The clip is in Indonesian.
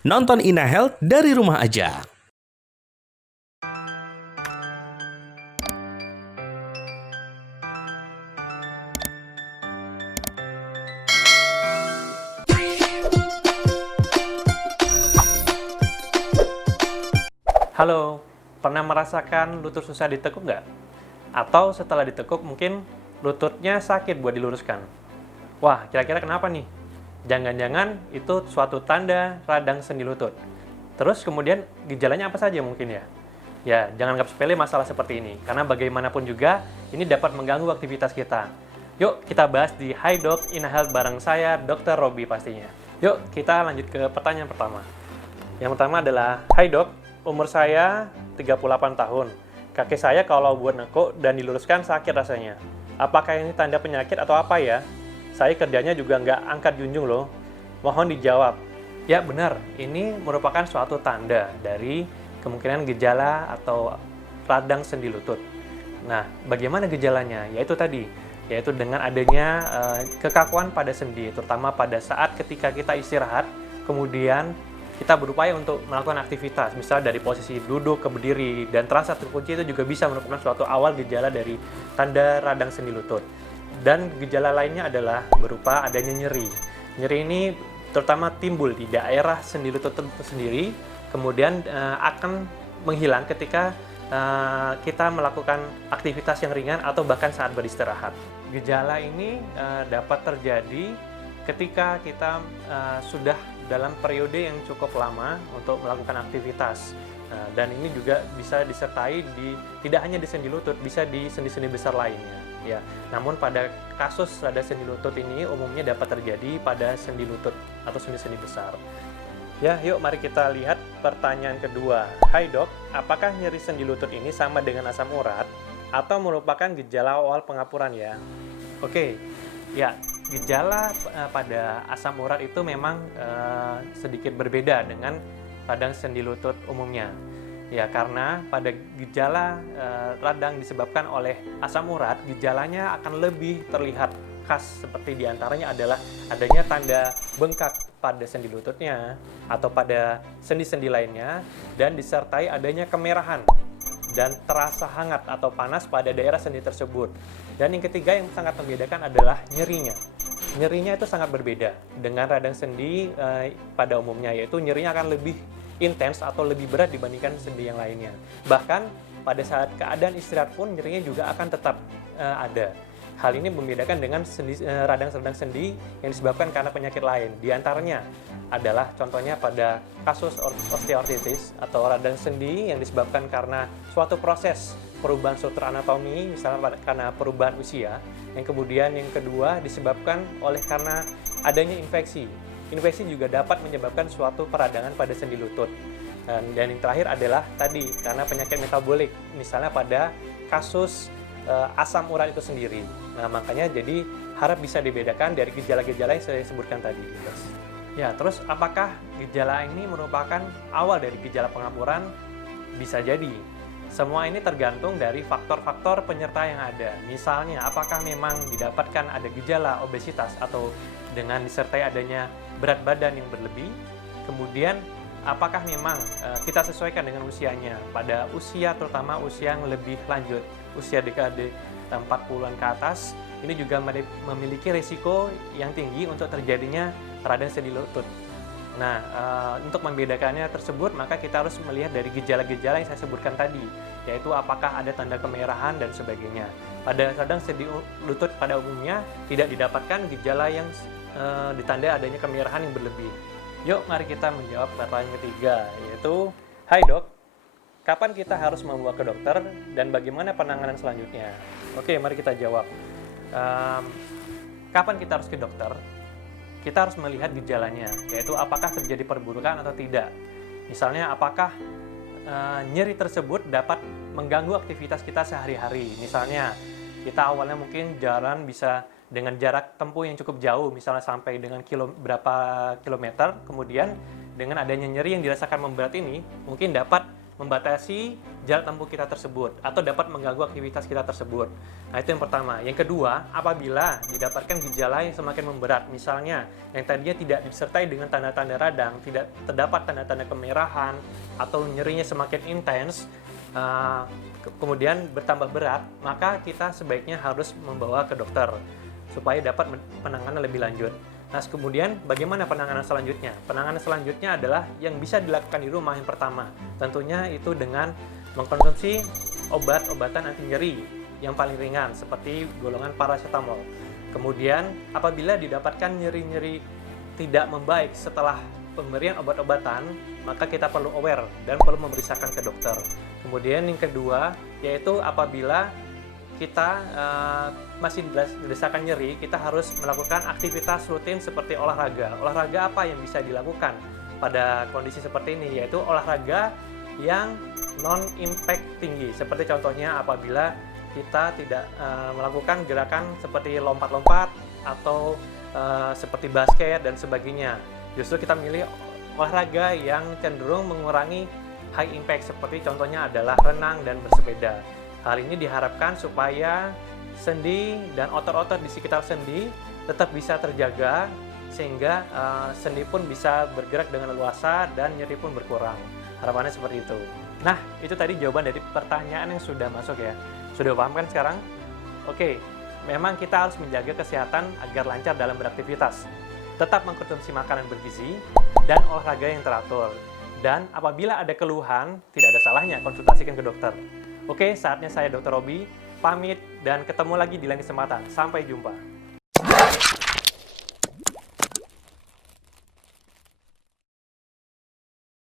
Nonton Ina Health dari rumah aja. Halo, pernah merasakan lutut susah ditekuk nggak? Atau setelah ditekuk mungkin lututnya sakit buat diluruskan? Wah, kira-kira kenapa nih? Jangan-jangan itu suatu tanda radang sendi lutut. Terus kemudian gejalanya apa saja mungkin ya? Ya, jangan anggap sepele masalah seperti ini, karena bagaimanapun juga ini dapat mengganggu aktivitas kita. Yuk, kita bahas di Hi Doc Ina Health bareng saya, Dr. Robi pastinya. Yuk, kita lanjut ke pertanyaan pertama. Yang pertama adalah, Hai dok, umur saya 38 tahun. Kaki saya kalau buat nekuk dan diluruskan sakit rasanya. Apakah ini tanda penyakit atau apa ya? Saya kerjanya juga nggak angkat junjung loh. Mohon dijawab. Ya benar, ini merupakan suatu tanda dari kemungkinan gejala atau radang sendi lutut. Nah, bagaimana gejalanya? Yaitu tadi, yaitu dengan adanya kekakuan pada sendi, terutama pada saat ketika kita istirahat, kemudian kita berupaya untuk melakukan aktivitas, misalnya dari posisi duduk ke berdiri, dan terasa terkunci itu juga bisa merupakan suatu awal gejala dari tanda radang sendi lutut. Dan gejala lainnya adalah berupa adanya nyeri. Nyeri ini terutama timbul di daerah sendi lutut itu sendiri, kemudian akan menghilang ketika kita melakukan aktivitas yang ringan atau bahkan saat beristirahat. Gejala ini dapat terjadi ketika kita sudah dalam periode yang cukup lama untuk melakukan aktivitas. Dan ini juga bisa disertai tidak hanya di sendi lutut, bisa di sendi-sendi besar lainnya. Ya, namun pada kasus radang sendi lutut ini umumnya dapat terjadi pada sendi lutut atau sendi-sendi besar. Ya, yuk mari kita lihat pertanyaan kedua. Hai dok, apakah nyeri sendi lutut ini sama dengan asam urat atau merupakan gejala awal pengapuran ya? Oke, ya, gejala pada asam urat itu memang sedikit berbeda dengan radang sendi lutut umumnya. Ya, karena pada gejala radang disebabkan oleh asam urat, gejalanya akan lebih terlihat khas, seperti diantaranya adalah adanya tanda bengkak pada sendi lututnya atau pada sendi-sendi lainnya, dan disertai adanya kemerahan dan terasa hangat atau panas pada daerah sendi tersebut. Dan yang ketiga yang sangat membedakan adalah nyerinya. Nyerinya itu sangat berbeda dengan radang sendi pada umumnya, yaitu nyerinya akan lebih intens atau lebih berat dibandingkan sendi yang lainnya. Bahkan pada saat keadaan istirahat pun nyerinya juga akan tetap ada. Hal ini membedakan dengan radang-radang sendi yang disebabkan karena penyakit lain. Di antaranya adalah contohnya pada kasus osteoartritis atau radang sendi yang disebabkan karena suatu proses perubahan struktur anatomi, misalnya karena perubahan usia. Yang kemudian yang kedua disebabkan oleh karena adanya infeksi. Infeksi juga dapat menyebabkan suatu peradangan pada sendi lutut. Dan yang terakhir adalah tadi karena penyakit metabolik, misalnya pada kasus asam urat itu sendiri. Nah, makanya jadi harap bisa dibedakan dari gejala-gejala yang saya sebutkan tadi. Ya, terus apakah gejala ini merupakan awal dari gejala pengapuran? Bisa jadi. Semua ini tergantung dari faktor-faktor penyerta yang ada. Misalnya, apakah memang didapatkan ada gejala obesitas atau dengan disertai adanya berat badan yang berlebih. Kemudian, apakah memang kita sesuaikan dengan usianya? Pada usia, terutama usia yang lebih lanjut, usia dekade 40-an ke atas, ini juga memiliki risiko yang tinggi untuk terjadinya radang sendi lutut. Nah, untuk membedakannya tersebut, maka kita harus melihat dari gejala-gejala yang saya sebutkan tadi, yaitu apakah ada tanda kemerahan dan sebagainya. Pada radang sendi lutut pada umumnya tidak didapatkan gejala yang ditandai adanya kemerahan yang berlebih. Yuk, mari kita menjawab pertanyaan ketiga, yaitu, Hai dok, kapan kita harus membawa ke dokter dan bagaimana penanganan selanjutnya? Oke, mari kita jawab. Kapan kita harus ke dokter? Kita harus melihat gejalanya, yaitu apakah terjadi perburukan atau tidak. Misalnya, apakah nyeri tersebut dapat mengganggu aktivitas kita sehari-hari. Misalnya, kita awalnya mungkin jalan bisa dengan jarak tempuh yang cukup jauh, misalnya sampai dengan berapa kilometer, kemudian dengan adanya nyeri yang dirasakan memberat ini, mungkin dapat membatasi jarak tempuh kita tersebut atau dapat mengganggu aktivitas kita tersebut. Nah, itu yang pertama. Yang kedua, apabila didapatkan gejala yang semakin memberat, misalnya yang tadinya tidak disertai dengan tanda-tanda radang, tidak terdapat tanda-tanda kemerahan atau nyerinya semakin intens, kemudian bertambah berat, maka kita sebaiknya harus membawa ke dokter supaya dapat penanganan lebih lanjut. Nah, kemudian bagaimana penanganan selanjutnya? Penanganan selanjutnya adalah yang bisa dilakukan di rumah yang pertama. Tentunya itu dengan mengkonsumsi obat-obatan anti nyeri yang paling ringan seperti golongan paracetamol. Kemudian apabila didapatkan nyeri-nyeri tidak membaik setelah pemberian obat-obatan, maka kita perlu aware dan perlu memeriksakan ke dokter. Kemudian yang kedua yaitu apabila kita masih dirasakan nyeri, kita harus melakukan aktivitas rutin seperti olahraga. Olahraga apa yang bisa dilakukan pada kondisi seperti ini? Yaitu olahraga yang non-impact tinggi. Seperti contohnya apabila kita tidak melakukan gerakan seperti lompat-lompat atau seperti basket dan sebagainya. Justru kita milih olahraga yang cenderung mengurangi high impact, seperti contohnya adalah renang dan bersepeda. Hal ini diharapkan supaya sendi dan otot-otot di sekitar sendi tetap bisa terjaga sehingga sendi pun bisa bergerak dengan leluasa dan nyeri pun berkurang. Harapannya seperti itu. Nah, itu tadi jawaban dari pertanyaan yang sudah masuk ya. Sudah paham kan sekarang? Oke, memang kita harus menjaga kesehatan agar lancar dalam beraktivitas. Tetap mengkonsumsi makanan bergizi dan olahraga yang teratur. Dan apabila ada keluhan, tidak ada salahnya konsultasikan ke dokter. Oke, saatnya saya Dr. Robi pamit dan ketemu lagi di lain kesempatan. Sampai jumpa.